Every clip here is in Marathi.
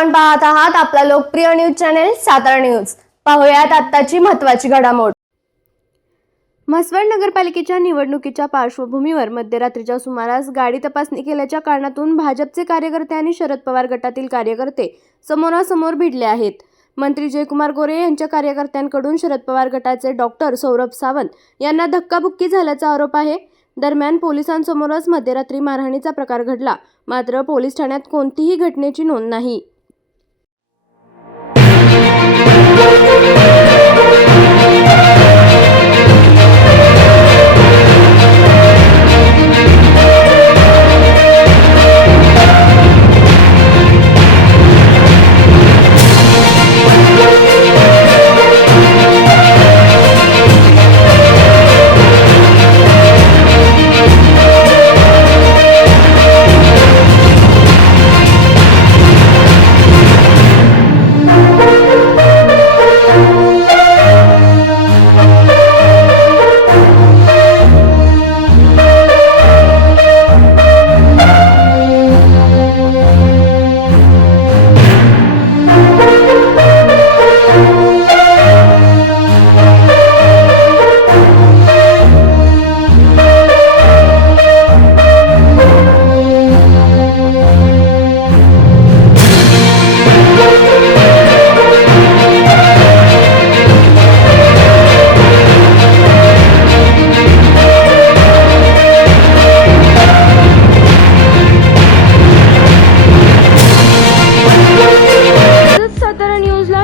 आपण पाहत आहात आपला लोकप्रिय न्यूज चॅनेल सातारा न्यूज। पाहूयात आत्ताची महत्त्वाची घडामोड। म्हसवड नगरपालिकेच्या निवडणुकीच्या पार्श्वभूमीवर मध्यरात्रीच्या सुमारास गाडी तपासणी केल्याच्या कारणातून भाजपचे कार्यकर्ते आणि शरद पवार गटातील कार्यकर्ते समोरासमोर भिडले आहेत। मंत्री जयकुमार गोरे यांच्या कार्यकर्त्यांकडून शरद पवार गटाचे डॉक्टर सौरभ सावंत यांना धक्काबुक्की झाल्याचा आरोप आहे। दरम्यान पोलिसांसमोरच मध्यरात्री मारहाणीचा प्रकार घडला, मात्र पोलीस ठाण्यात कोणतीही घटनेची नोंद नाही।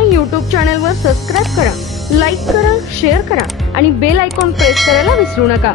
यूट्यूब चॅनलवर सबस्क्राइब करा, लाईक करा, शेअर करा आणि बेल आयकॉन प्रेस करायला विसरू नका।